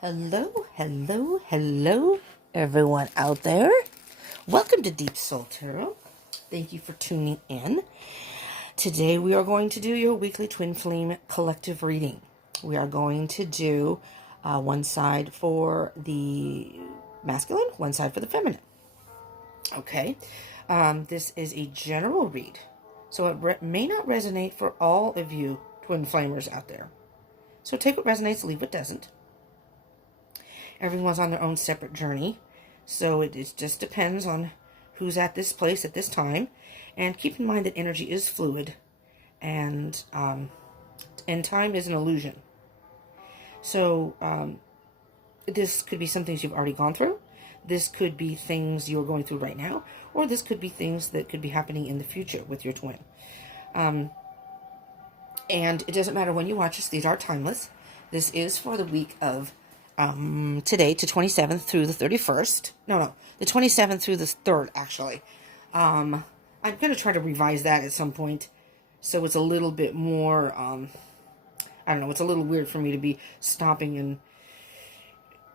Hello, hello, hello, everyone out there. Welcome to Deep Soul Tarot. Thank you for tuning in. Today we are going to do your weekly Twin Flame collective reading. We are going to do one side for the masculine, one side for the feminine. Okay, this is a general read, so it may not resonate for all of you Twin Flamers out there. So take what resonates, leave what doesn't. Everyone's on their own separate journey, so it just depends on who's at this place at this time. And keep in mind that energy is fluid, and time is an illusion. So this could be some things you've already gone through. This could be things you're going through right now, or this could be things that could be happening in the future with your twin. And it doesn't matter when you watch this; these are timeless. This is for the week of today to 27th through the 31st. No, the 27th through the 3rd, actually. I'm going to try to revise that at some point, so it's a little bit more, I don't know, it's a little weird for me to be stopping in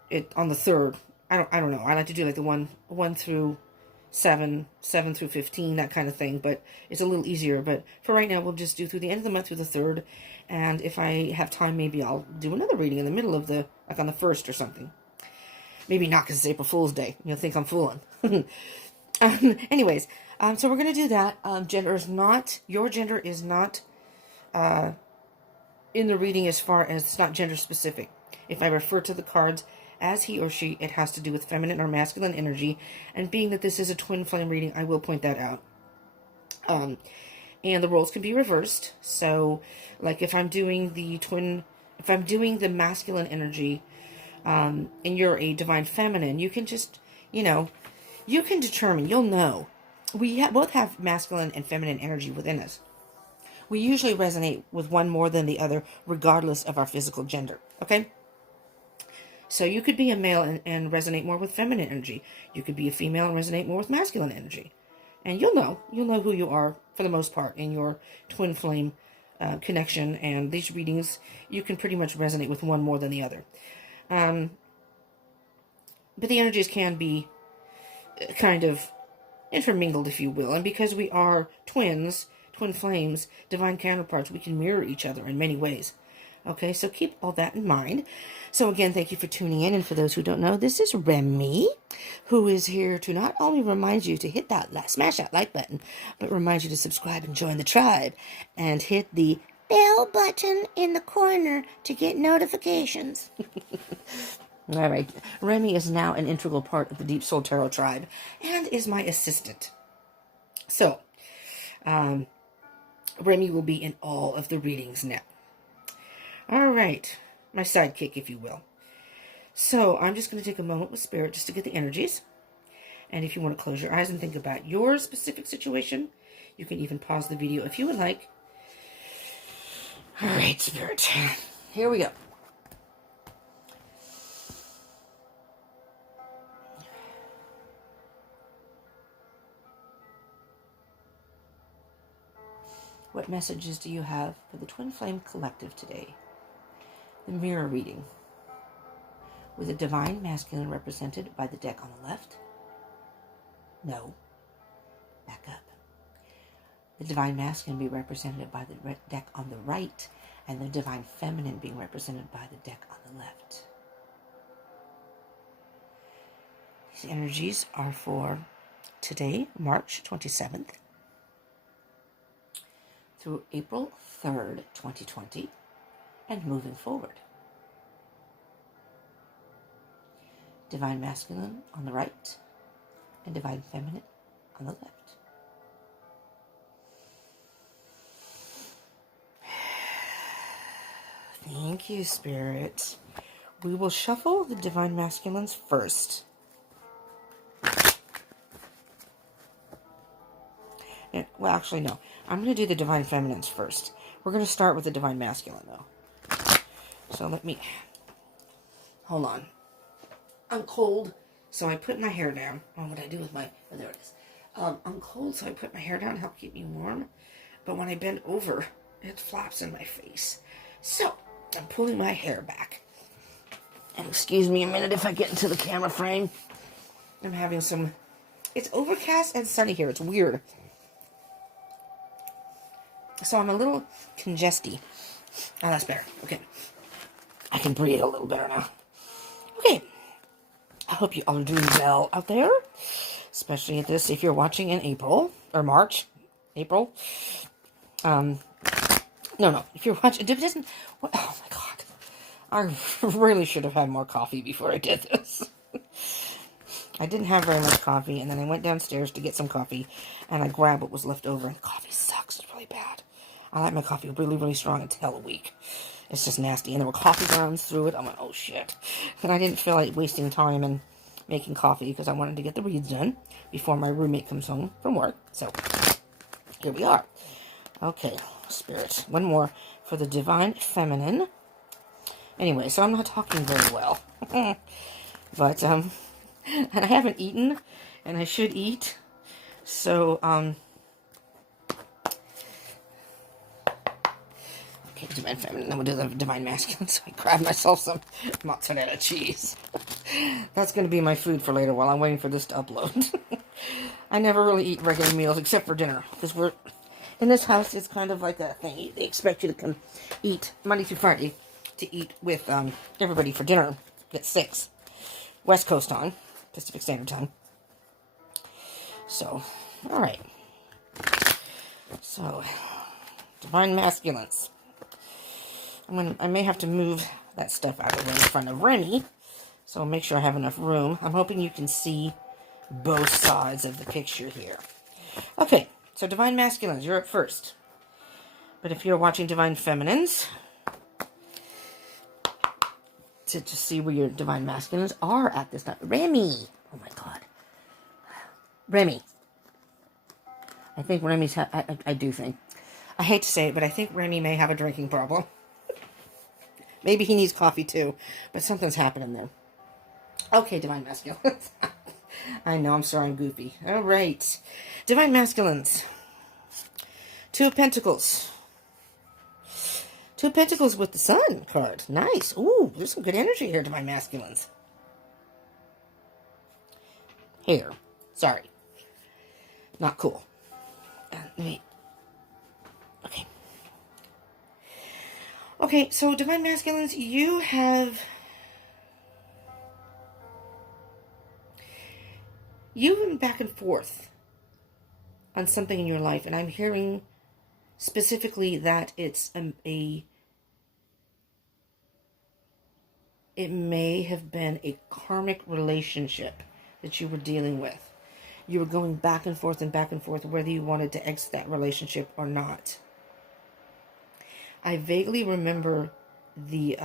it on the 3rd. I don't know. I like to do like the 1 through 7 through 15, that kind of thing, but it's a little easier. But for right now, we'll just do through the end of the month through the 3rd, and if I have time, maybe I'll do another reading in the middle of the, like on the 1st or something. Maybe not, because it's April Fool's Day. You'll think I'm fooling. Anyways, so we're going to do that. Your gender is not in the reading, as far as it's not gender specific. If I refer to the cards as he or she, it has to do with feminine or masculine energy. And being that this is a twin flame reading, I will point that out. And the roles can be reversed. So, like if I'm doing the masculine energy, and you're a divine feminine, you can just, you can determine, you'll know. We both have masculine and feminine energy within us. We usually resonate with one more than the other, regardless of our physical gender. Okay? So you could be a male and resonate more with feminine energy. You could be a female and resonate more with masculine energy. And you'll know who you are for the most part in your twin flame connection. And these readings, you can pretty much resonate with one more than the other. But the energies can be kind of intermingled, if you will. And because we are twins, twin flames, divine counterparts, we can mirror each other in many ways. Okay, so keep all that in mind. So again, thank you for tuning in. And for those who don't know, this is Remy, who is here to not only remind you to hit smash that like button, but remind you to subscribe and join the tribe. And hit the bell button in the corner to get notifications. All right. Remy is now an integral part of the Deep Soul Tarot tribe and is my assistant. So, Remy will be in all of the readings now. All right, my sidekick, if you will. So I'm just going to take a moment with Spirit just to get the energies. And if you want to close your eyes and think about your specific situation, you can even pause the video if you would like. All right, Spirit, here we go. What messages do you have for the Twin Flame Collective today? The mirror reading, with a divine masculine represented by the deck on the left. No, back up. The divine masculine be represented by the deck on the right, and the divine feminine being represented by the deck on the left. These energies are for today, March 27th, through April 3rd, 2020, and moving forward. Divine masculine on the right, and divine feminine on the left. Thank you, Spirit. We will shuffle the divine masculines first. Yeah, well, actually, no. I'm going to do the divine feminines first. We're going to start with the divine masculine, though. So hold on. I'm cold, so I put my hair down. Oh, what did I do with my, oh, there it is. I'm cold, so I put my hair down to help keep me warm. But when I bend over, it flops in my face. So, I'm pulling my hair back. And excuse me a minute if I get into the camera frame. I'm having some... It's overcast and sunny here. It's weird. So I'm a little congested. Oh, that's better. Okay. I can breathe a little better now. Okay. I hope you all are doing well out there. Especially at this, if you're watching in April. Or March. April. No. If you're watching... It doesn't... Oh, my God. I really should have had more coffee before I did this. I didn't have very much coffee, and then I went downstairs to get some coffee, and I grabbed what was left over, and the coffee sucks. It's really bad. I like my coffee really, really strong. It's hella weak. It's just nasty, and there were coffee grounds through it. I'm like, oh, shit. And I didn't feel like wasting time and making coffee, because I wanted to get the reads done before my roommate comes home from work. So, here we are. Okay, Spirit. One more for the Divine Feminine. Anyway, so I'm not talking very well. But, and I haven't eaten, and I should eat. So, okay, Divine Feminine, then we'll do the Divine Masculine. So I grabbed myself some mozzarella cheese. That's going to be my food for later while I'm waiting for this to upload. I never really eat regular meals except for dinner, because we're, in this house, it's kind of like a thing. They expect you to come eat Monday through Friday, to eat with everybody for dinner at 6. West Coast time. Pacific Standard Time. So, alright. So, Divine Masculines. I may have to move that stuff out of the way in front of Remy. So I'll make sure I have enough room. I'm hoping you can see both sides of the picture here. Okay, so Divine Masculines, you're up first. But if you're watching Divine Feminines, to see where your Divine Masculines are at this time. Remy! Oh my God. Remy. I think Remy's... I do think. I hate to say it, but I think Remy may have a drinking problem. Maybe he needs coffee too, but something's happening there. Okay, Divine Masculines. I know, I'm sorry, I'm goofy. Alright. Divine Masculines. 2 of Pentacles. 2 of Pentacles with the Sun card. Nice. Ooh, there's some good energy here, Divine Masculines. Here. Sorry. Not cool. Okay. Okay, so Divine Masculines, you have... You've been back and forth on something in your life, and I'm hearing specifically that it's it may have been a karmic relationship that you were dealing with. You were going back and forth whether you wanted to exit that relationship or not. I vaguely remember the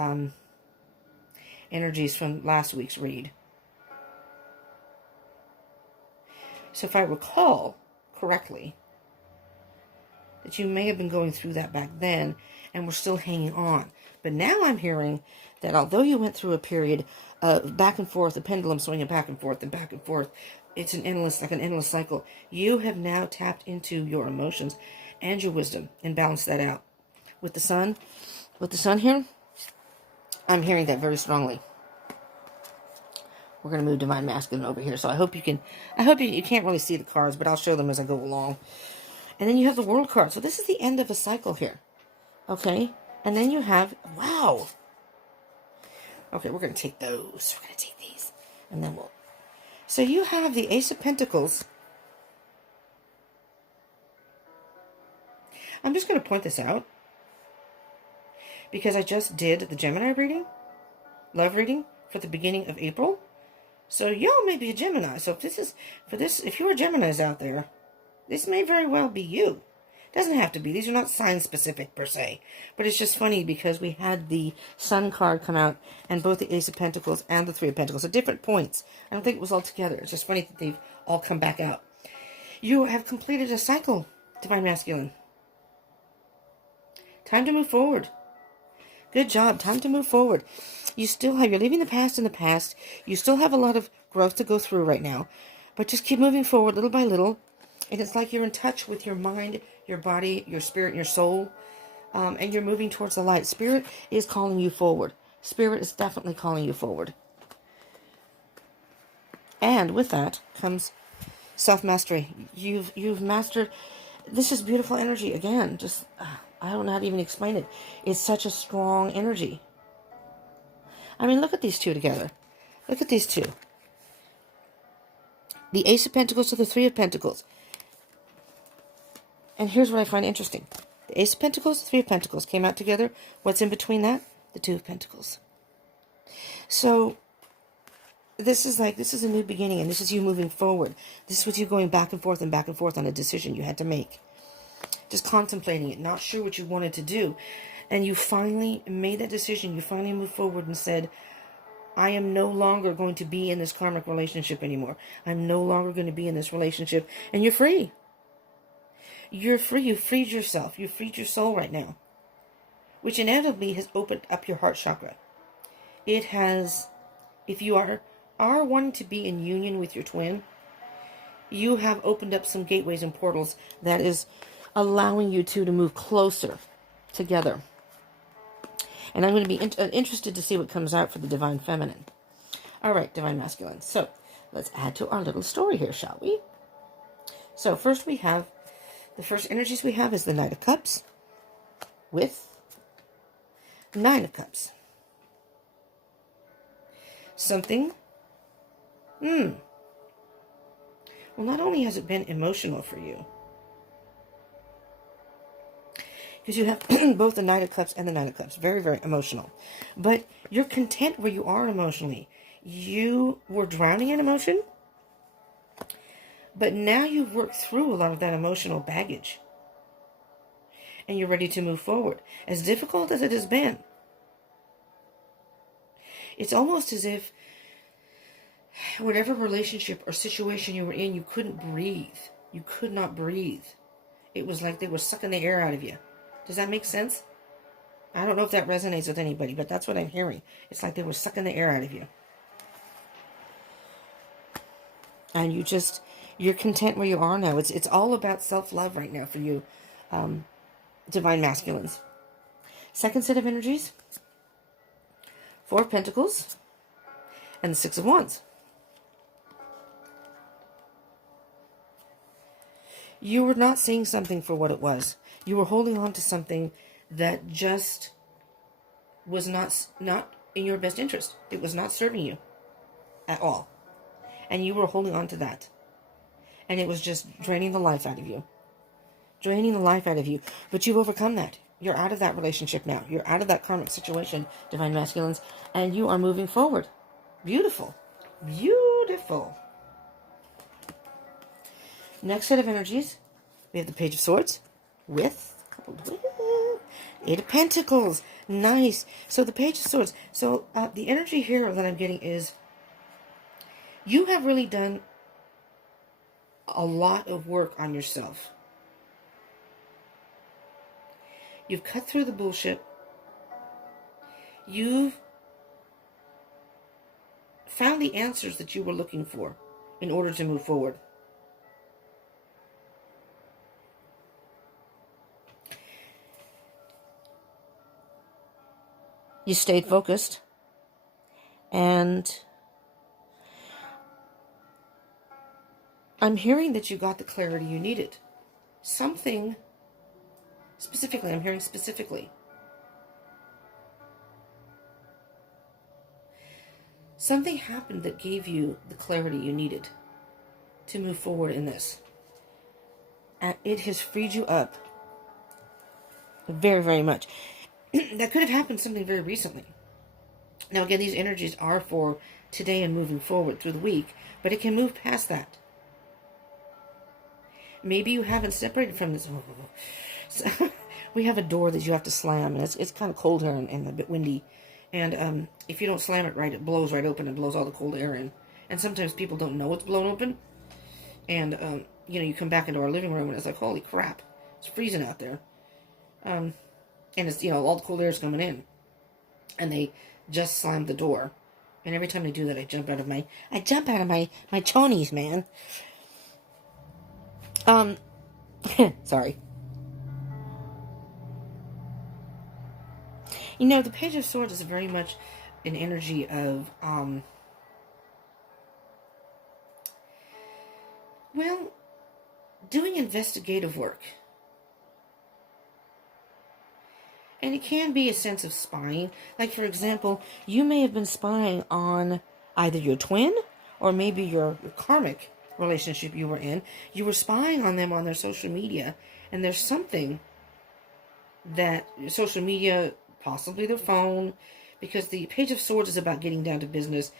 energies from last week's read. So if I recall correctly, that you may have been going through that back then and were still hanging on. But now I'm hearing that although you went through a period of back and forth, the pendulum swinging back and forth, it's an endless cycle. You have now tapped into your emotions and your wisdom and balanced that out. With the sun here, I'm hearing that very strongly. We're going to move Divine Masculine over here. So I hope you can't really see the cards, but I'll show them as I go along. And then you have the World card. So this is the end of a cycle here. Okay? And then you have, wow. Okay, we're going to take those. We're going to take these. And then we'll... So you have the Ace of Pentacles. I'm just going to point this out, because I just did the Gemini reading, love reading, for the beginning of April. So y'all may be a Gemini. So if you're Geminis out there, this may very well be you. Doesn't have to be. These are not sign specific per se. But it's just funny because we had the Sun card come out and both the Ace of Pentacles and the Three of Pentacles at different points. I don't think it was all together. It's just funny that they've all come back out. You have completed a cycle, Divine Masculine. Time to move forward. Good job. Time to move forward. You're leaving the past in the past. You still have a lot of growth to go through right now. But just keep moving forward little by little. And it's like you're in touch with your mind, your body, your spirit, and your soul. And you're moving towards the light. Spirit is calling you forward. Spirit is definitely calling you forward. And with that comes self-mastery. You've mastered. This is beautiful energy. Again, just, I don't know how to even explain it. It's such a strong energy. I mean, look at these two together. Look at these two. The Ace of Pentacles to the Three of Pentacles. And here's what I find interesting. The Ace of Pentacles, the Three of Pentacles came out together. What's in between that? The Two of Pentacles. So, this is a new beginning, and this is you moving forward. This is with you going back and forth on a decision you had to make. Just contemplating it, not sure what you wanted to do. And you finally made that decision. You finally moved forward and said, I am no longer going to be in this karmic relationship anymore. I'm no longer going to be in this relationship. And you're free. You're free. You freed yourself. You freed your soul right now. Which inevitably has opened up your heart chakra. It has, if you are wanting to be in union with your twin, you have opened up some gateways and portals that is allowing you to move closer together. And I'm going to be interested to see what comes out for the Divine Feminine. All right, Divine Masculine. So let's add to our little story here, shall we? So first we have, the first energies we have is the Knight of Cups with Nine of Cups. Something, well, not only has it been emotional for you, because you have both the Knight of Cups and the Nine of Cups. Very, very emotional. But you're content where you are emotionally. You were drowning in emotion, but now you've worked through a lot of that emotional baggage. And you're ready to move forward. As difficult as it has been, it's almost as if whatever relationship or situation you were in, you couldn't breathe. You could not breathe. It was like they were sucking the air out of you. Does that make sense? I don't know if that resonates with anybody, but that's what I'm hearing. It's like they were sucking the air out of you. And you're content where you are now. It's all about self-love right now for you, Divine Masculines. Second set of energies, Four of Pentacles and the Six of Wands. You were not seeing something for what it was. You were holding on to something that just was not in your best interest. It was not serving you at all. And you were holding on to that. And it was just draining the life out of you. Draining the life out of you. But you've overcome that. You're out of that relationship now. You're out of that karmic situation, Divine Masculines. And you are moving forward. Beautiful. Beautiful. Next set of energies, we have the Page of Swords with Eight of Pentacles. Nice. So the Page of Swords. So the energy here that I'm getting is you have really done a lot of work on yourself. You've cut through the bullshit. You've found the answers that you were looking for in order to move forward. You stayed focused, and I'm hearing that you got the clarity you needed. Something specifically, I'm hearing specifically. Something happened that gave you the clarity you needed to move forward in this. And it has freed you up very, very much. That could have happened something very recently. Now, again, these energies are for today and moving forward through the week, but it can move past that. Maybe you haven't separated from this. So, we have a door that you have to slam, and it's kind of cold here and a bit windy. And if you don't slam it right, it blows right open and blows all the cold air in. And sometimes people don't know it's blown open. And, you come back into our living room, and it's like, holy crap, it's freezing out there. And it's, all the cold air is coming in. And they just slammed the door. And every time they do that, I jump out of my chonies, man. Sorry. The Page of Swords is very much an energy of, well, doing investigative work. And it can be a sense of spying. Like, for example, you may have been spying on either your twin or maybe your karmic relationship you were in. You were spying on them on their social media. And there's something that social media, possibly their phone, because the Page of Swords is about getting down to business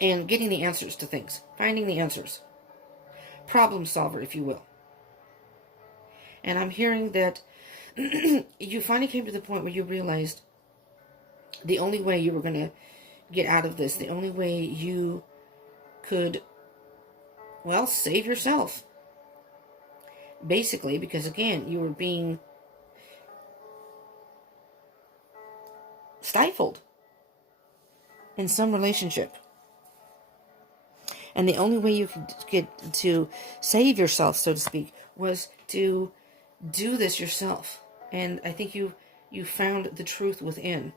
and getting the answers to things. Finding the answers. Problem solver, if you will. And I'm hearing that you finally came to the point where you realized the only way you were going to get out of this, the only way you could, well, save yourself. Basically, because again, you were being stifled in some relationship. And the only way you could get to save yourself, so to speak, was to do this yourself. And I think you found the truth within.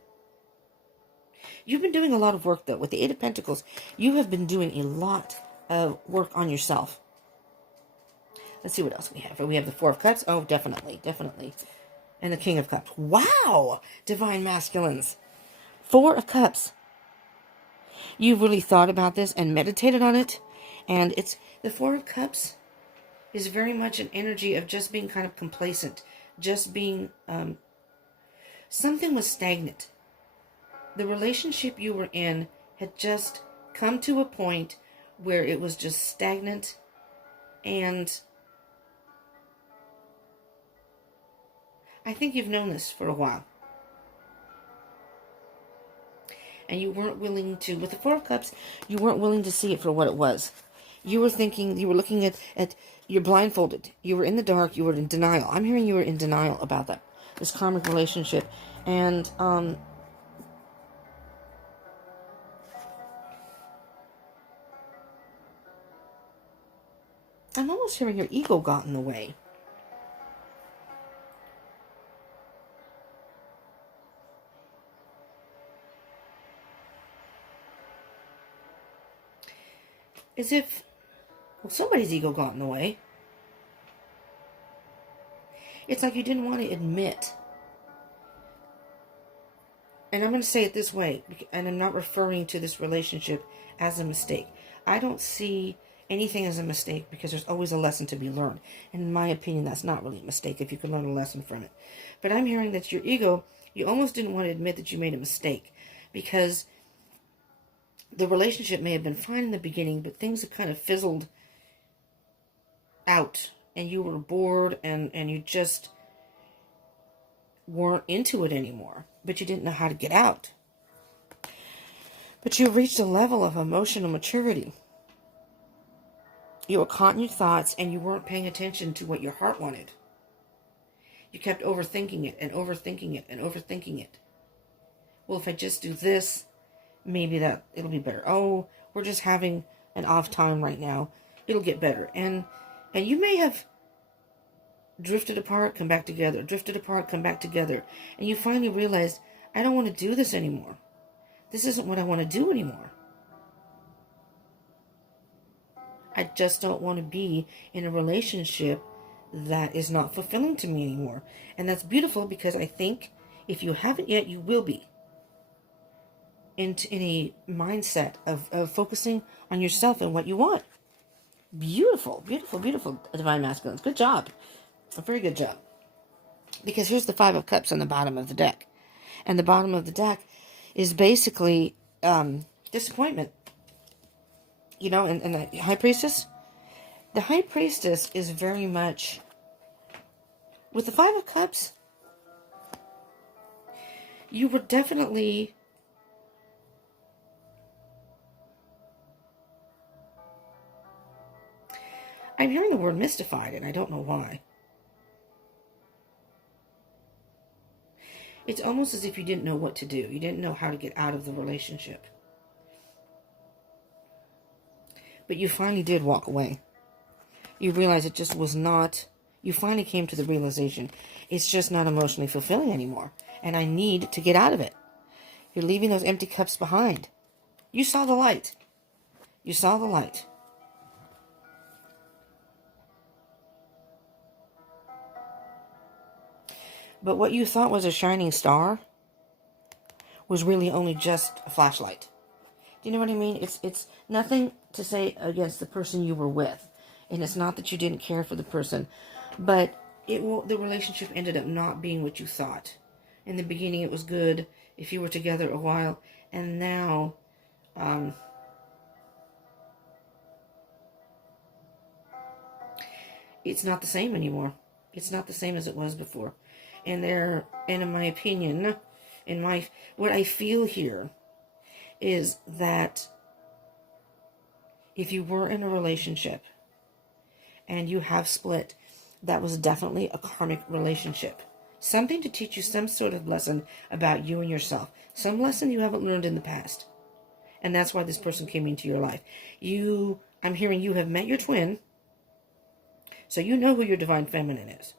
You've been doing a lot of work, though. With the Eight of Pentacles, you have been doing a lot of work on yourself. Let's see what else we have. We have the Four of Cups. Oh, definitely, definitely. And the King of Cups. Wow! Divine Masculines. Four of Cups. You've really thought about this and meditated on it. And it's the Four of Cups is very much an energy of just being kind of complacent. Just being, something was stagnant. The relationship you were in had just come to a point where it was just stagnant, and I think you've known this for a while. And you weren't willing to, with the Four of Cups, you weren't willing to see it for what it was. You were thinking, you were looking at you're blindfolded. You were in the dark. You were in denial. I'm hearing you were in denial about that, this karmic relationship. And, I'm almost hearing your ego got in the way. As if, well, somebody's ego got in the way. It's like you didn't want to admit. And I'm going to say it this way, and I'm not referring to this relationship as a mistake. I don't see anything as a mistake because there's always a lesson to be learned. And in my opinion, that's not really a mistake if you can learn a lesson from it. But I'm hearing that your ego, you almost didn't want to admit that you made a mistake because the relationship may have been fine in the beginning, but things have kind of fizzled out, and you were bored, and you just weren't into it anymore, but you didn't know how to get out. But you reached a level of emotional maturity. You were caught in your thoughts, and you weren't paying attention to what your heart wanted. You kept overthinking it, and overthinking it, and overthinking it. Well, if I just do this, maybe it'll be better. Oh, we're just having an off time right now. It'll get better. And you may have drifted apart, come back together, drifted apart, come back together. And you finally realized, I don't want to do this anymore. This isn't what I want to do anymore. I just don't want to be in a relationship that is not fulfilling to me anymore. And that's beautiful because I think if you haven't yet, you will be. In a mindset of focusing on yourself and what you want. Beautiful, beautiful, beautiful, Divine Masculines. Good job. A very good job. Because here's the Five of Cups on the bottom of the deck. And the bottom of the deck is basically disappointment. You know, and the High Priestess? The High Priestess is very much, with the Five of Cups, you were definitely, I'm hearing the word mystified, and I don't know why. It's almost as if you didn't know what to do. You didn't know how to get out of the relationship. But you finally did walk away. You realized it just was not, you finally came to the realization, it's just not emotionally fulfilling anymore. And I need to get out of it. You're leaving those empty cups behind. You saw the light. You saw the light. But what you thought was a shining star was really only just a flashlight. Do you know what I mean? It's nothing to say against the person you were with. And it's not that you didn't care for the person. But the relationship ended up not being what you thought. In the beginning it was good if you were together a while. And now, it's not the same anymore. It's not the same as it was before. And in my opinion, what I feel here is that if you were in a relationship and you have split, that was definitely a karmic relationship. Something to teach you some sort of lesson about you and yourself. Some lesson you haven't learned in the past. And that's why this person came into your life. I'm hearing you have met your twin. So you know who your divine feminine is.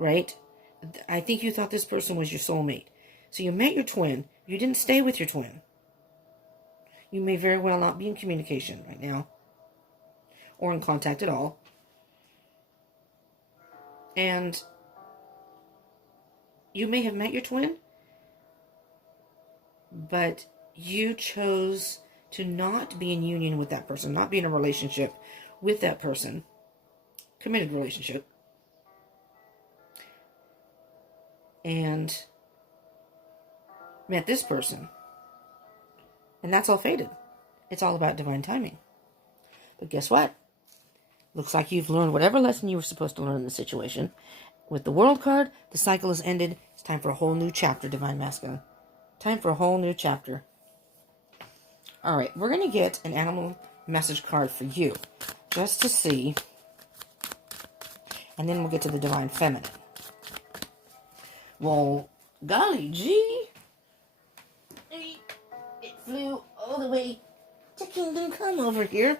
Right? I think you thought this person was your soulmate. So you met your twin. You didn't stay with your twin. You may very well not be in communication right now. Or in contact at all. And you may have met your twin. But you chose to not be in union with that person. Not be in a relationship with that person. Committed relationship. And met this person. And that's all faded. It's all about divine timing. But guess what? Looks like you've learned whatever lesson you were supposed to learn in the situation. With the World card, the cycle has ended. It's time for a whole new chapter, Divine Masculine. Time for a whole new chapter. Alright, we're going to get an animal message card for you. Just to see. And then we'll get to the Divine Feminine. Well, golly gee. It flew all the way to Kingdom Come over here.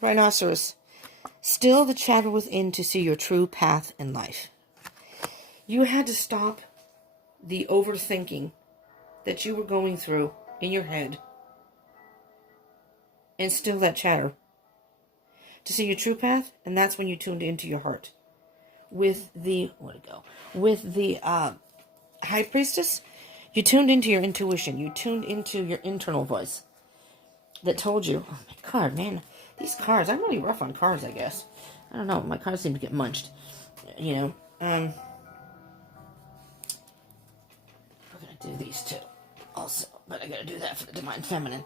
Rhinoceros. Still the chatter within to see your true path in life. You had to stop the overthinking that you were going through in your head. And still that chatter. To see your true path, and that's when you tuned into your heart. With the, With the High Priestess, you tuned into your intuition. You tuned into your internal voice that told you, oh my god, man, these cards, I'm really rough on cards, I guess. I don't know, my cards seem to get munched. You know, we're going to do these two also, but I got to do that for the Divine Feminine.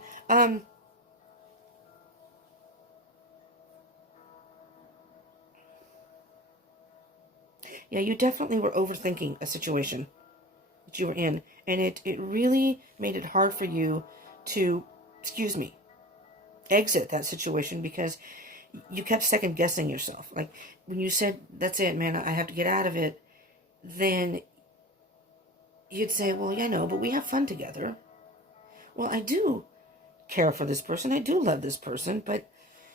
Yeah, you definitely were overthinking a situation that you were in. And it really made it hard for you to, exit that situation because you kept second guessing yourself. Like when you said, that's it, man, I have to get out of it. Then you'd say, well, yeah, I know, but we have fun together. Well, I do care for this person. I do love this person. But,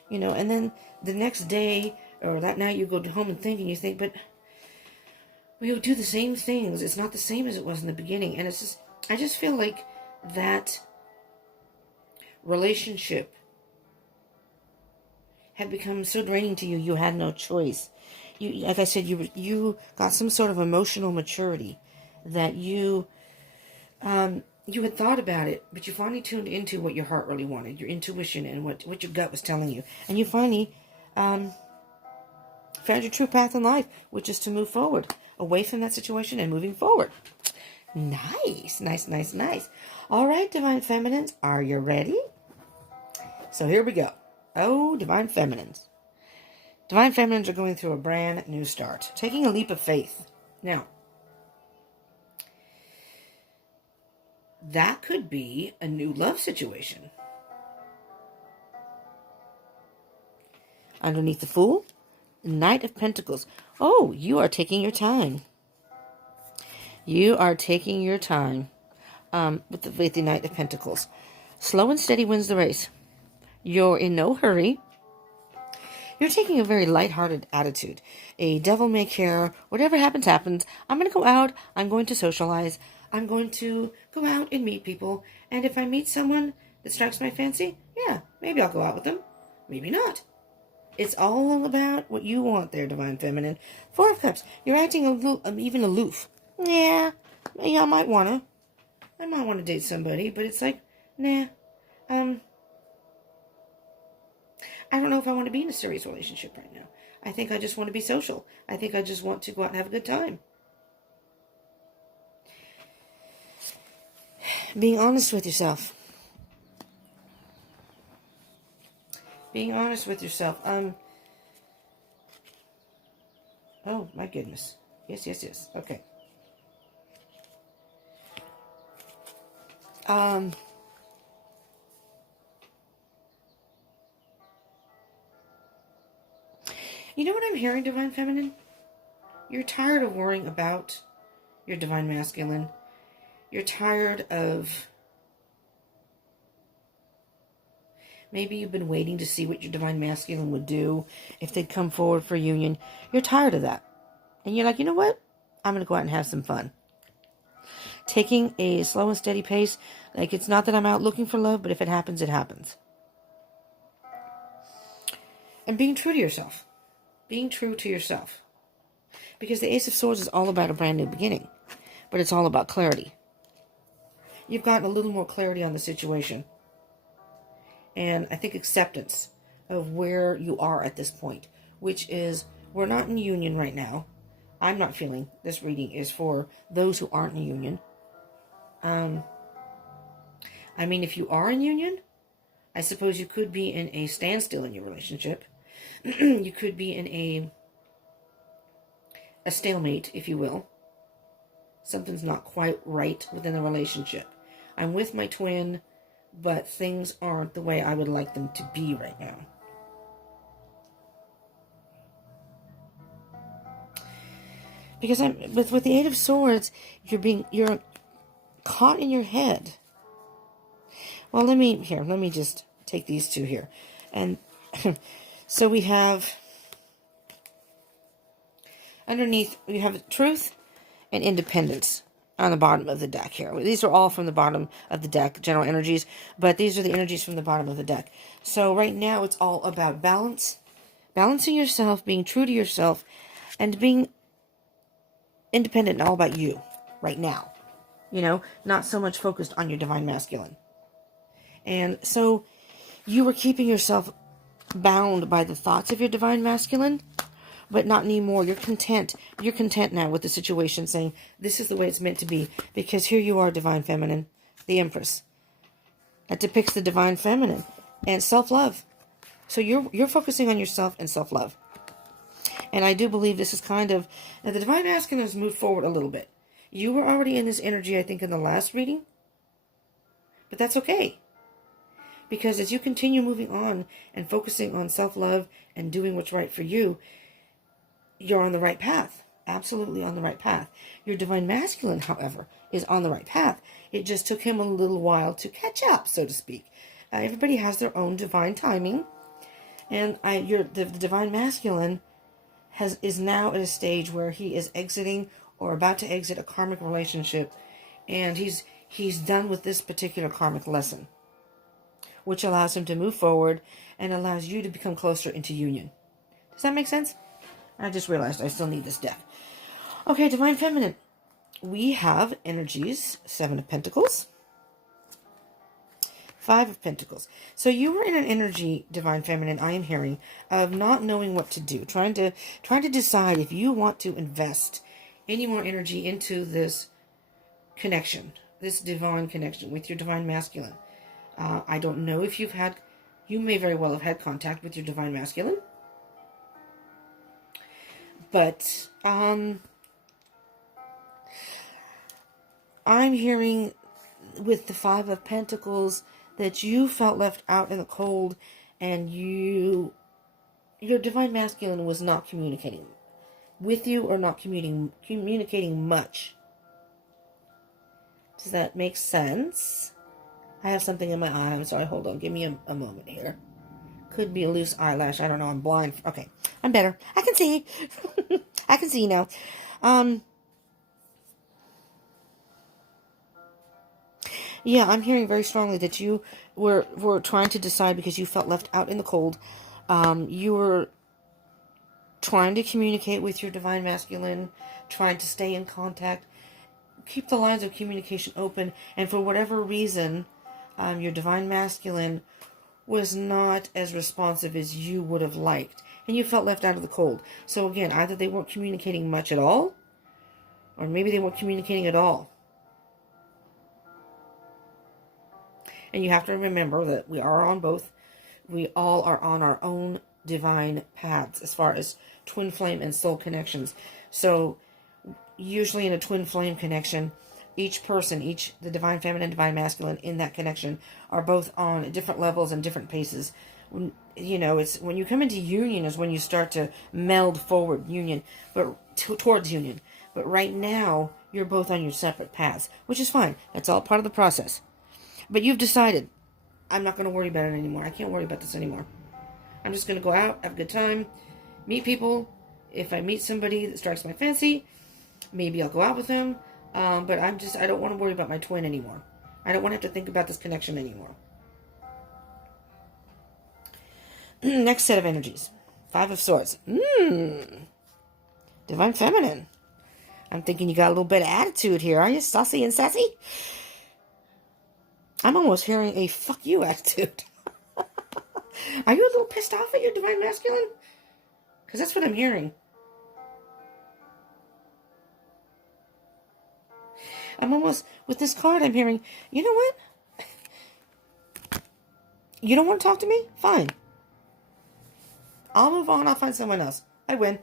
you know, and then the next day or that night you go home and think, but we do the same things. It's not the same as it was in the beginning. And it's just, I just feel like that relationship had become so draining to you, you had no choice. You, like I said, you got some sort of emotional maturity that you had thought about it, but you finally tuned into what your heart really wanted, your intuition, and what your gut was telling you. And you finally found your true path in life, which is to move forward, away from that situation and moving forward. Nice, nice, nice, nice. All right, Divine Feminines, are you ready? So here we go. Oh, Divine Feminines. Divine Feminines are going through a brand new start, taking a leap of faith. Now, that could be a new love situation. Underneath the Fool, Knight of Pentacles. Oh, you are taking your time. You are taking your time with the Knight of Pentacles. Slow and steady wins the race. You're in no hurry. You're taking a very lighthearted attitude. A devil may care. Whatever happens, happens. I'm going to go out. I'm going to socialize. I'm going to go out and meet people. And if I meet someone that strikes my fancy, yeah, maybe I'll go out with them. Maybe not. It's all about what you want there, Divine Feminine. Four of Cups. You're acting a little, even aloof. Yeah, I might want to date somebody, but it's like, nah. I don't know if I want to be in a serious relationship right now. I think I just want to be social. I think I just want to go out and have a good time. Being honest with yourself. Being honest with yourself. Oh, my goodness. Yes. Okay. You know what I'm hearing, Divine Feminine? You're tired of worrying about your Divine Masculine. You're tired of... Maybe you've been waiting to see what your Divine Masculine would do if they'd come forward for union. You're tired of that. And you're like, you know what? I'm going to go out and have some fun. Taking a slow and steady pace. Like, it's not that I'm out looking for love, but if it happens, it happens. And being true to yourself. Being true to yourself. Because the Ace of Swords is all about a brand new beginning. But it's all about clarity. You've gotten a little more clarity on the situation. And I think acceptance of where you are at this point. Which is, we're not in union right now. I'm not feeling this reading is for those who aren't in union. I mean, if you are in union, I suppose you could be in a standstill in your relationship. You could be in a stalemate, if you will. Something's not quite right within the relationship. I'm with my twin, but things aren't the way I would like them to be right now. Because I'm with the Eight of Swords, you're caught in your head. Well, let me just take these two here. And so we have underneath, we have truth and independence on the bottom of the deck here. These are all from the bottom of the deck, general energies, but these are the energies from the bottom of the deck. So right now it's all about balance, balancing yourself, being true to yourself, and being independent and all about you right now. You know, not so much focused on your Divine Masculine. And so you were keeping yourself bound by the thoughts of your Divine Masculine, but not anymore. You're content. You're content now with the situation, saying, this is the way it's meant to be. Because here you are, Divine Feminine, the Empress. That depicts the Divine Feminine and self-love. So you're focusing on yourself and self-love. And I do believe this is kind of... Now, the Divine Masculine has moved forward a little bit. You were already in this energy, I think, in the last reading. But that's okay. Because as you continue moving on and focusing on self-love and doing what's right for you, you're on the right path. Absolutely on the right path. Your Divine Masculine, however, is on the right path. It just took him a little while to catch up, so to speak. Everybody has their own divine timing. And the Divine Masculine is now at a stage where he is exiting or about to exit a karmic relationship. And he's done with this particular karmic lesson, which allows him to move forward and allows you to become closer into union. Does that make sense? I just realized I still need this deck. Okay, Divine Feminine. We have energies, 7 of Pentacles, 5 of Pentacles. So you were in an energy, Divine Feminine, I am hearing, of not knowing what to do, trying to decide if you want to invest any more energy into this connection, this divine connection with your Divine Masculine. I don't know if you may very well have had contact with your Divine Masculine. But, I'm hearing with the 5 of Pentacles that you felt left out in the cold and your Divine Masculine was not communicating with you or not communicating much. Does that make sense? I have something in my eye. I'm sorry. Hold on. Give me a moment here. Could be a loose eyelash. I don't know. I'm blind. Okay. I'm better. I can see. I can see now. Yeah, I'm hearing very strongly that you were trying to decide because you felt left out in the cold. You were trying to communicate with your divine masculine, trying to stay in contact, keep the lines of communication open, and for whatever reason, your divine masculine was not as responsive as you would have liked, and you felt left out of the cold. So again, either they weren't communicating much at all, or maybe they weren't communicating at all. And you have to remember that we are on both. We all are on our own divine paths as far as twin flame and soul connections. So usually in a twin flame connection, each person, the divine feminine, divine masculine in that connection are both on different levels and different paces. It's when you come into union is when you start to meld forward union, but towards union. But right now, you're both on your separate paths, which is fine. That's all part of the process. But you've decided, I'm not going to worry about it anymore. I can't worry about this anymore. I'm just going to go out, have a good time, meet people. If I meet somebody that strikes my fancy, maybe I'll go out with them. But I don't want to worry about my twin anymore. I don't want to have to think about this connection anymore. Next set of energies. Five of Swords. Divine Feminine. I'm thinking you got a little bit of attitude here. Are you saucy and sassy? I'm almost hearing a fuck you attitude. Are you a little pissed off at your Divine Masculine? Because that's what I'm hearing. I'm almost, with this card, I'm hearing, you know what? You don't want to talk to me? Fine. I'll move on. I'll find someone else. I win.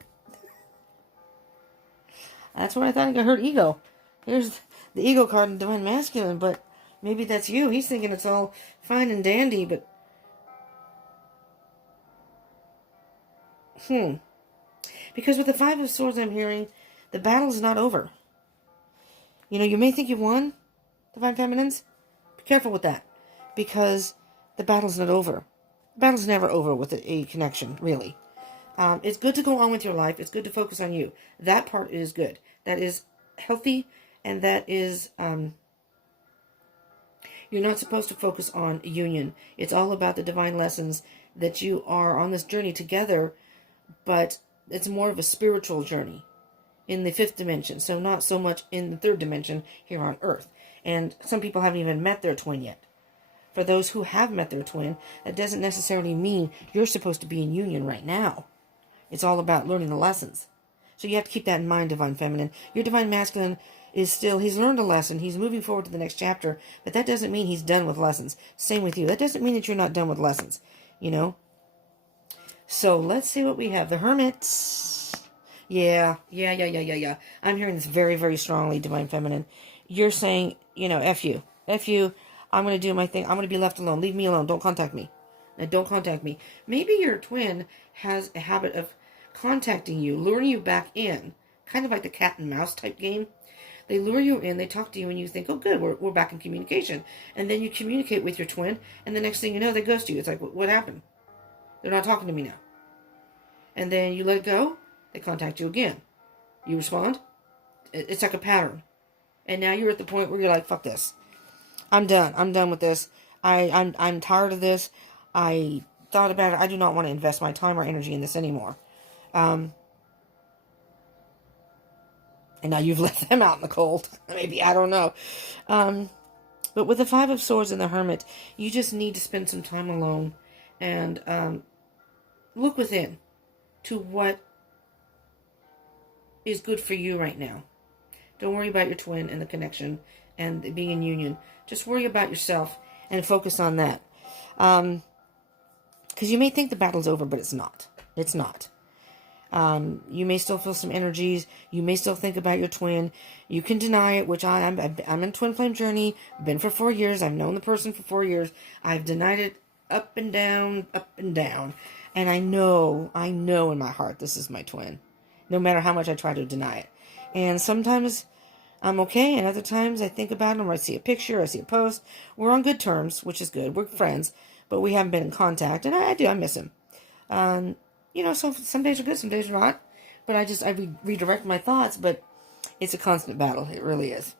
That's what I thought. I heard ego. Here's the ego card in Divine Masculine, but maybe that's you. He's thinking it's all fine and dandy, but... Because with the Five of Swords, I'm hearing the battle's not over. You may think you won, Divine Feminines. Be careful with that. Because the battle's not over. The battle's never over with a connection, really. It's good to go on with your life. It's good to focus on you. That part is good. That is healthy, and that is... You're not supposed to focus on union. It's all about the divine lessons that you are on this journey together, but it's more of a spiritual journey in the fifth dimension, so not so much in the third dimension here on Earth. And some people haven't even met their twin yet. For those who have met their twin, that doesn't necessarily mean you're supposed to be in union right now. It's all about learning the lessons. So you have to keep that in mind, Divine Feminine. Your Divine Masculine is still, he's learned a lesson. He's moving forward to the next chapter, but that doesn't mean he's done with lessons. Same with you. That doesn't mean that you're not done with lessons, So let's see what we have. The Hermit. Yeah. I'm hearing this very, very strongly, Divine Feminine. You're saying, F you. F you. I'm going to do my thing. I'm going to be left alone. Leave me alone. Don't contact me. Don't contact me. Maybe your twin has a habit of contacting you, luring you back in. Kind of like the cat and mouse type game. They lure you in, they talk to you, and you think, oh, good, we're back in communication. And then you communicate with your twin, and the next thing you know, they ghost you. It's like, what happened? They're not talking to me now. And then you let it go, they contact you again. You respond. It's like a pattern. And now you're at the point where you're like, fuck this. I'm done. I'm done with this. I'm tired of this. I thought about it. I do not want to invest my time or energy in this anymore. And now you've let them out in the cold. Maybe, I don't know. But with the Five of Swords and the Hermit, you just need to spend some time alone and look within to what is good for you right now. Don't worry about your twin and the connection and being in union. Just worry about yourself and focus on that. Because you may think the battle's over, but it's not. It's not. You may still feel some energies. You may still think about your twin. You can deny it, which I'm in twin flame journey. Been for 4 years. I've known the person for 4 years. I've denied it up and down, up and down. And I know in my heart this is my twin. No matter how much I try to deny it. And sometimes I'm okay, and other times I think about him, or I see a picture, I see a post. We're on good terms, which is good. We're friends. but we haven't been in contact, and I miss him. You know, so some days are good, some days are not, but I redirect my thoughts, but it's a constant battle. It really is.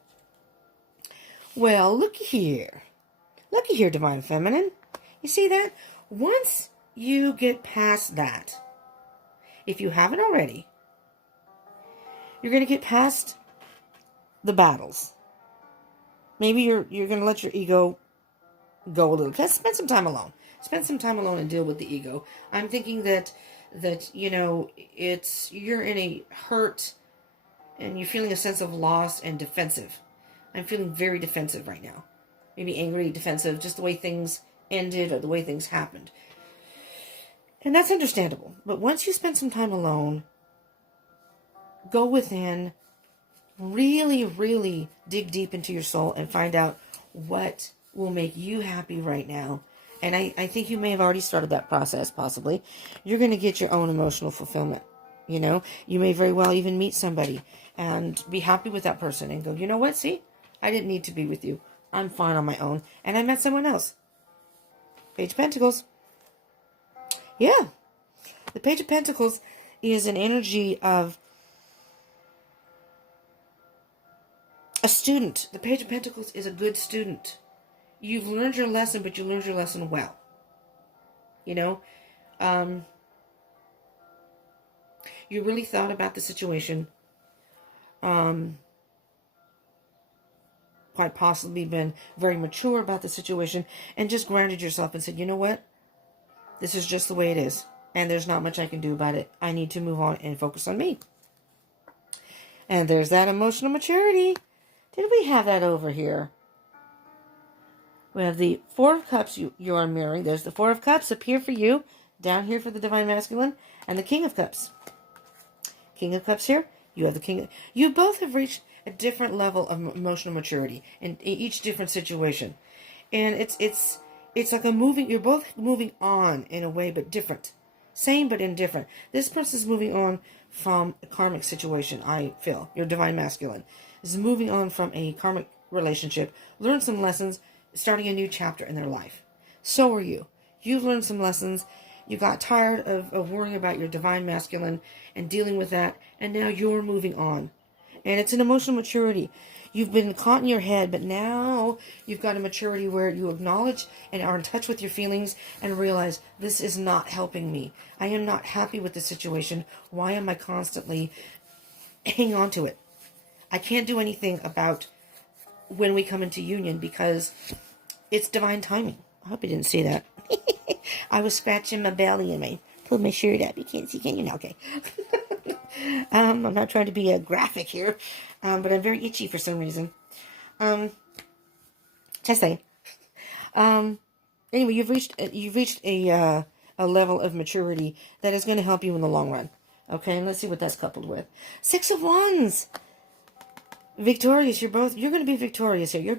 Well, looky here. Looky here, Divine Feminine. You see that? Once you get past that, if you haven't already, you're going to get past the battles. Maybe you're going to let your ego go a little. Spend some time alone. Spend some time alone and deal with the ego. I'm thinking that you know, you're in a hurt and you're feeling a sense of loss and defensive. I'm feeling very defensive right now. Maybe angry, defensive, just the way things ended or the way things happened. And that's understandable. But once you spend some time alone, go within, really, really dig deep into your soul and find out what will make you happy right now. And I think you may have already started that process, possibly. You're going to get your own emotional fulfillment. You know, you may very well even meet somebody and be happy with that person and go, you know what, see, I didn't need to be with you. I'm fine on my own. And I met someone else. Page of Pentacles. Yeah. The Page of Pentacles is an energy of a student. The Page of Pentacles is a good student. You've learned your lesson, but you learned your lesson well. You know? You really thought about the situation. Quite possibly been very mature about the situation and just grounded yourself and said, you know what? This is just the way it is. And there's not much I can do about it. I need to move on and focus on me. And there's that emotional maturity. Did we have that over here? We have the Four of Cups you are mirroring. There's the Four of Cups up here for you. Down here for the Divine Masculine. And the King of Cups. King of Cups here. You have the King of... You both have reached a different level of emotional maturity in each different situation. And it's like a moving... You're both moving on in a way, but different. Same, but indifferent. This person's moving on from a karmic situation, I feel. Your Divine Masculine is moving on from a karmic relationship. Learn some lessons, starting a new chapter in their life. So are you. You've learned some lessons. You got tired of worrying about your Divine Masculine and dealing with that, and now you're moving on. And it's an emotional maturity. You've been caught in your head, but now you've got a maturity where you acknowledge and are in touch with your feelings and realize this is not helping me. I am not happy with the situation. Why am I constantly hanging on to it? I can't do anything about when we come into union because it's divine timing. I hope you didn't see that. I was scratching my belly and I pulled my shirt up. You can't see, can you? No, okay. I'm not trying to be graphic here, but I'm very itchy for some reason. Just saying. Anyway, you've reached a level of maturity that is going to help you in the long run. Okay, and let's see what that's coupled with. Six of Wands. Victorious. You're going to be victorious here. You're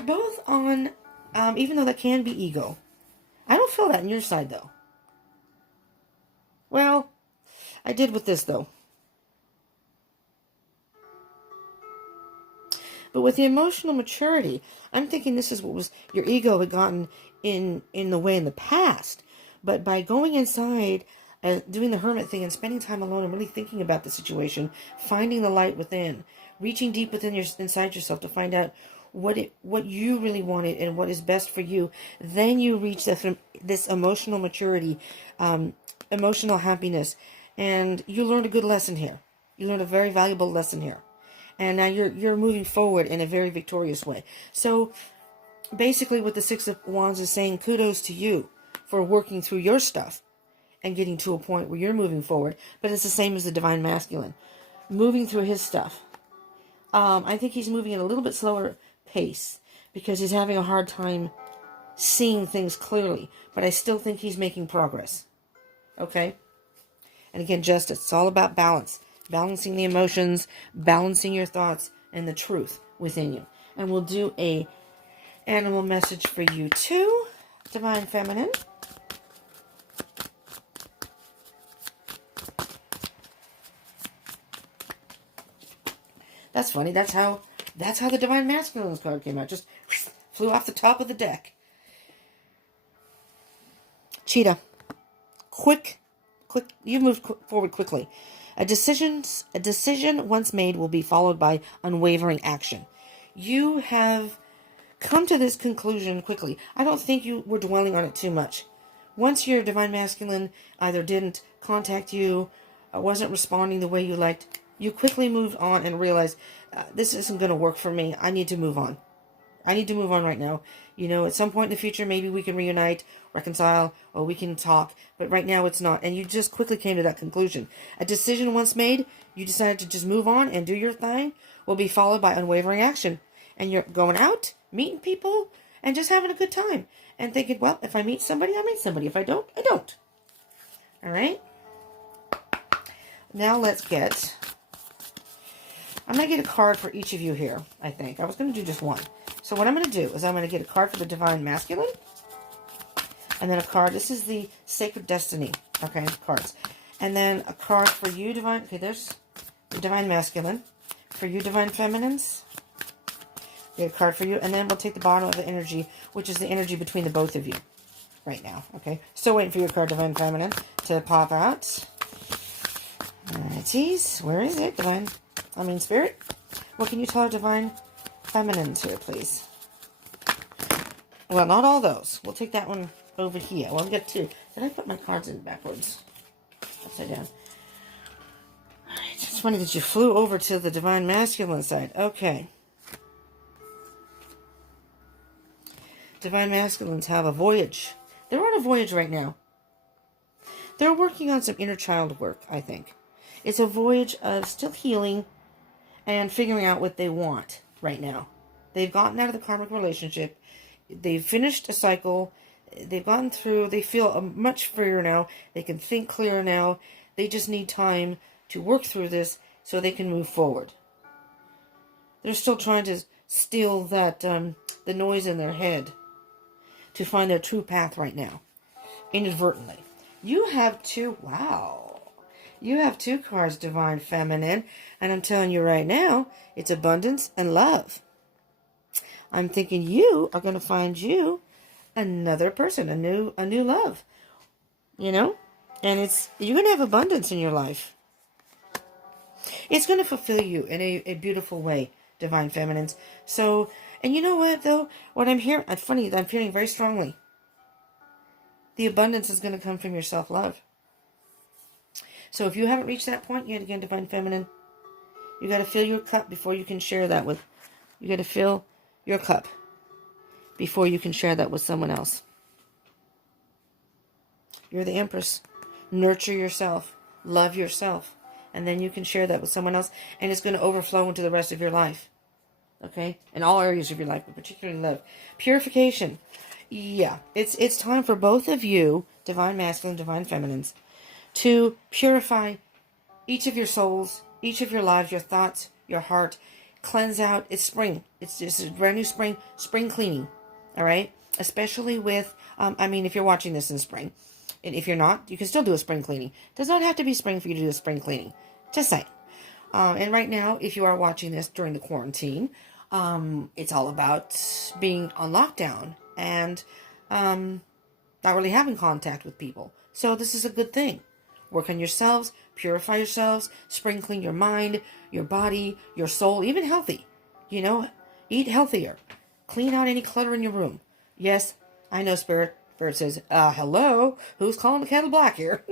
both on. Even though that can be ego. I don't feel that on your side, though. Well, I did with this, though. But with the emotional maturity, I'm thinking this is what was your ego had gotten in the way in the past. But by going inside, doing the hermit thing and spending time alone and really thinking about the situation, finding the light within, reaching deep within inside yourself to find out what you really wanted and what is best for you, then you reach this emotional maturity, emotional happiness, and you learned a good lesson here. You learned a very valuable lesson here, and now you're moving forward in a very victorious way. So basically what the Six of Wands is saying, kudos to you for working through your stuff and getting to a point where you're moving forward. But it's the same as the Divine Masculine, moving through his stuff. I think he's moving at a little bit slower pace because he's having a hard time seeing things clearly, but I still think he's making progress. Okay? And again, justice. It's all about balance. Balancing the emotions, balancing your thoughts, and the truth within you. And we'll do a animal message for you too, Divine Feminine. That's funny. That's how the Divine Masculine card came out. Just flew off the top of the deck. Cheetah. Quick, you moved forward quickly. A decision once made will be followed by unwavering action. You have come to this conclusion quickly. I don't think you were dwelling on it too much. Once your divine masculine either didn't contact you, or wasn't responding the way you liked, you quickly moved on and realized, this isn't going to work for me. I need to move on. I need to move on right now. At some point in the future, maybe we can reunite, reconcile, or we can talk. But right now, it's not. And you just quickly came to that conclusion. A decision once made, you decided to just move on and do your thing, will be followed by unwavering action. And you're going out, meeting people, and just having a good time. And thinking, well, if I meet somebody, I meet somebody. If I don't, I don't. All right? Now let's get... I'm going to get a card for each of you here, I think. I was going to do just one. So what I'm going to do is I'm going to get a card for the Divine Masculine. And then a card. This is the Sacred Destiny. Okay, cards. And then a card for you, Divine... Okay, there's the Divine Masculine. For you, Divine Feminines. Get a card for you. And then we'll take the bottom of the energy, which is the energy between the both of you right now. Okay, still waiting for your card, Divine Feminine, to pop out. Alrighties. Where is it, Spirit? What can you tell our Divine Feminines here, please? Well, not all those. We'll take that one over here. Well, I'll get two. Did I put my cards in backwards? Upside down. Alright, it's funny that you flew over to the Divine Masculine side. Okay. Divine Masculines have a voyage. They're on a voyage right now. They're working on some inner child work, I think. It's a voyage of still healing and figuring out what they want right now. They've gotten out of the karmic relationship. They've finished a cycle. They've gotten through. They feel much freer now. They can think clearer now. They just need time to work through this so they can move forward. They're still trying to still that the noise in their head to find their true path right now, inadvertently. You have two. Wow. You have two cards, Divine Feminine, and I'm telling you right now, it's abundance and love. I'm thinking you are going to find you another person, a new love, and you're going to have abundance in your life. It's going to fulfill you in a beautiful way, Divine Feminines. So, and you know what, though? What I'm hearing, it's funny, I'm feeling very strongly. The abundance is going to come from your self-love. So if you haven't reached that point yet, again, Divine Feminine, you got to fill your cup before you can share that with... You got to fill your cup before you can share that with someone else. You're the Empress. Nurture yourself. Love yourself. And then you can share that with someone else. And it's going to overflow into the rest of your life. Okay? In all areas of your life, but particularly love. Purification. Yeah. It's time for both of you, Divine Masculine, Divine Feminines, to purify each of your souls, each of your lives, your thoughts, your heart. Cleanse out. It's spring. It's just a brand new spring cleaning. All right? Especially with, if you're watching this in spring. And if you're not, you can still do a spring cleaning. It does not have to be spring for you to do a spring cleaning. Just saying. And right now, if you are watching this during the quarantine, it's all about being on lockdown and not really having contact with people. So this is a good thing. Work on yourselves, purify yourselves, spring clean your mind, your body, your soul, even healthy. Eat healthier. Clean out any clutter in your room. Yes, I know, Spirit. Spirit says, hello? Who's calling the kettle black here?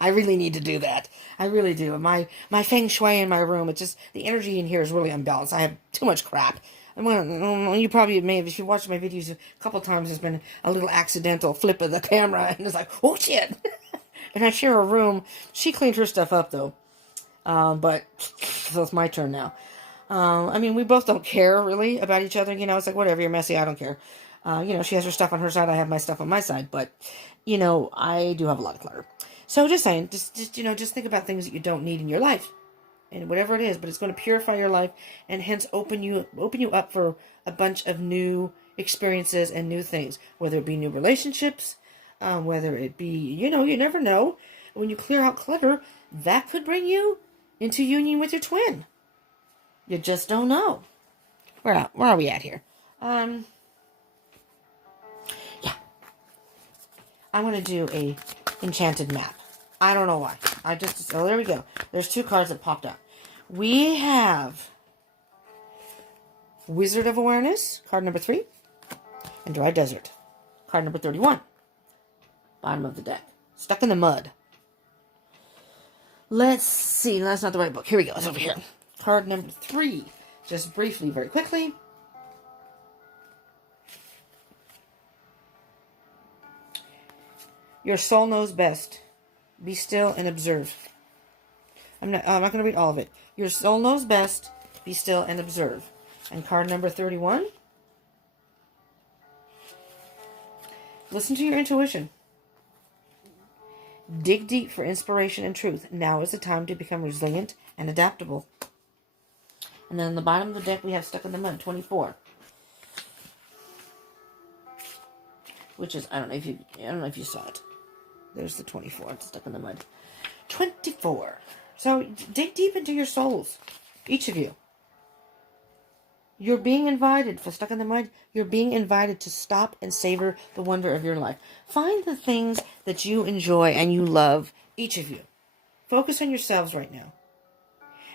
I really need to do that. I really do. My feng shui in my room, it's just, the energy in here is really unbalanced. I have too much crap. You probably may have, if you watched my videos a couple times, there's been a little accidental flip of the camera, and it's like, oh shit! And I share a room. She cleaned her stuff up, though. But, so it's my turn now. We both don't care, really, about each other. It's like, whatever, you're messy, I don't care. She has her stuff on her side, I have my stuff on my side. But, I do have a lot of clutter. So, just saying, just think about things that you don't need in your life. And whatever it is, but it's going to purify your life and hence open you up for a bunch of new experiences and new things. Whether it be new relationships, whether it be, you never know. When you clear out clutter, that could bring you into union with your twin. You just don't know. Where are we at here? Yeah. I'm going to do a enchanted map. I don't know why. Oh, there we go. There's 2 cards that popped up. We have Wizard of Awareness, card number 3, and Dry Desert, card number 31. Bottom of the deck. Stuck in the Mud. Let's see. No, that's not the right book. Here we go. It's over here. Card number 3. Just briefly, very quickly. Your soul knows best. Be still and observe. I'm not going to read all of it. Your soul knows best. Be still and observe. And card number 31. Listen to your intuition. Dig deep for inspiration and truth. Now is the time to become resilient and adaptable. And then on the bottom of the deck we have Stuck in the Mud, 24. Which is, I don't know if you saw it. There's the 24. It's Stuck in the Mud. 24. So dig deep into your souls. Each of you. You're being invited, for Stuck in the Mud, you're being invited to stop and savor the wonder of your life. Find the things that you enjoy and you love, each of you. Focus on yourselves right now.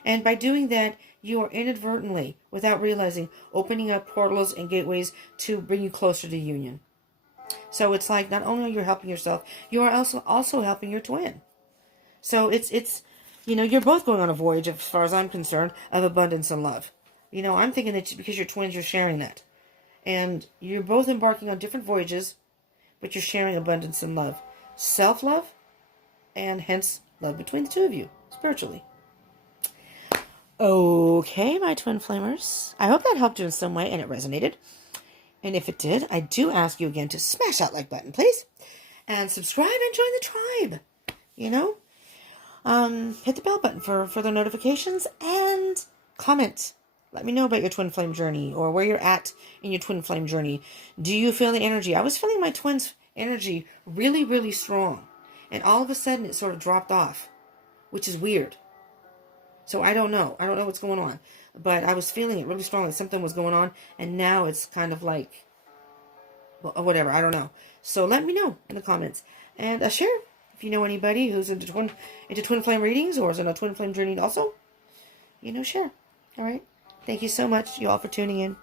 And by doing that, you are inadvertently, without realizing, opening up portals and gateways to bring you closer to union. So it's like, not only are you helping yourself, you are also helping your twin. So it's you're both going on a voyage, as far as I'm concerned, of abundance and love. I'm thinking that because you're twins, you're sharing that. And you're both embarking on different voyages, but you're sharing abundance and love. Self-love, and hence love between the 2 of you, spiritually. Okay, my Twin Flamers. I hope that helped you in some way and it resonated. And if it did, I do ask you again to smash that like button, please. And subscribe and join the tribe. Hit the bell button for further notifications and comment. Let me know about your twin flame journey or where you're at in your twin flame journey. Do you feel the energy? I was feeling my twins' energy really, really strong. And all of a sudden it sort of dropped off, which is weird. So I don't know. I don't know what's going on. But I was feeling it really strong, like something was going on. And now it's kind of like, well, whatever. I don't know. So let me know in the comments. And share if you know anybody who's into twin flame readings or is in a twin flame journey also. Share. All right. Thank you so much, you all, for tuning in.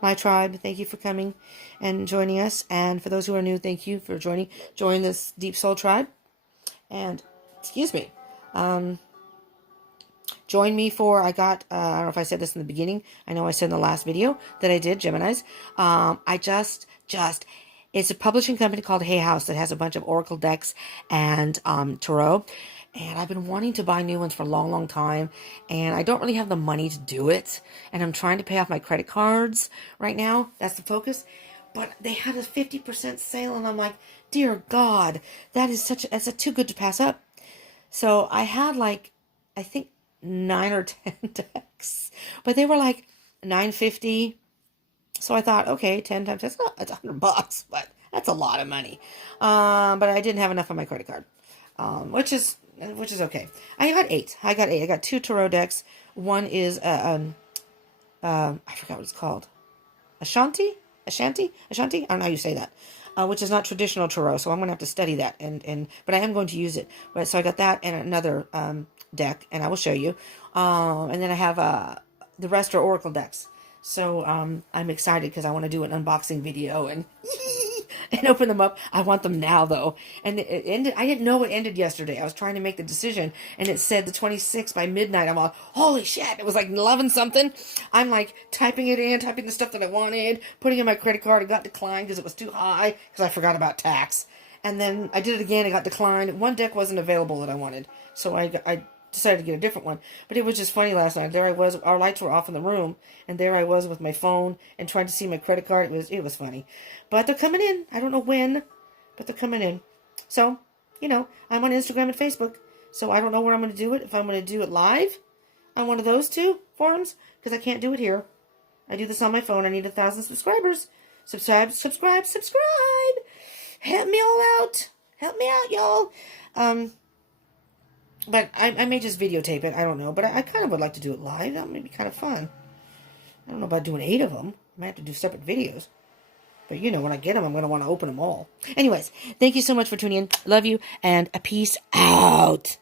My tribe, thank you for coming and joining us. And for those who are new, thank you for joining this Deep Soul tribe. And, excuse me, join me for, I don't know if I said this in the beginning. I know I said in the last video that I did, Geminis. It's a publishing company called Hay House that has a bunch of oracle decks and tarot. And I've been wanting to buy new ones for a long, long time. And I don't really have the money to do it. And I'm trying to pay off my credit cards right now. That's the focus. But they had a 50% sale. And I'm like, dear God, that's too good to pass up. So I had I think 9 or 10 decks. But they were like $9.50. So I thought, okay, 10 times, that's $100. But that's a lot of money. But I didn't have enough on my credit card. Which is okay. I got 8. I got 2 tarot decks. One is I forgot what it's called. Ashanti. I don't know how you say that. Which is not traditional tarot, so I'm gonna have to study that. But I am going to use it. But so I got that and another deck, and I will show you. And then I have the rest are oracle decks. So I'm excited because I want to do an unboxing video and open them up. I want them now, though. And it ended. I didn't know it ended yesterday. I was trying to make the decision, and it said the 26th by midnight. I'm all, holy shit! It was like 11 something. I'm like typing the stuff that I wanted, putting in my credit card. It got declined because it was too high because I forgot about tax. And then I did it again. It got declined. One deck wasn't available that I wanted, so I decided to get a different one. But it was just funny last night. There I was. Our lights were off in the room, and there I was with my phone and trying to see my credit card. It was funny. But they're coming in. I don't know when, but they're coming in. So, I'm on Instagram and Facebook. So I don't know where I'm going to do it. If I'm going to do it live on one of those 2 forums, because I can't do it here. I do this on my phone. I need 1,000 subscribers. Subscribe. Help me all out. Help me out, y'all. But I may just videotape it. I don't know. But I kind of would like to do it live. That may be kind of fun. I don't know about doing 8 of them. I might have to do separate videos. But you know, when I get them, I'm going to want to open them all. Anyways, thank you so much for tuning in. Love you, and a peace out.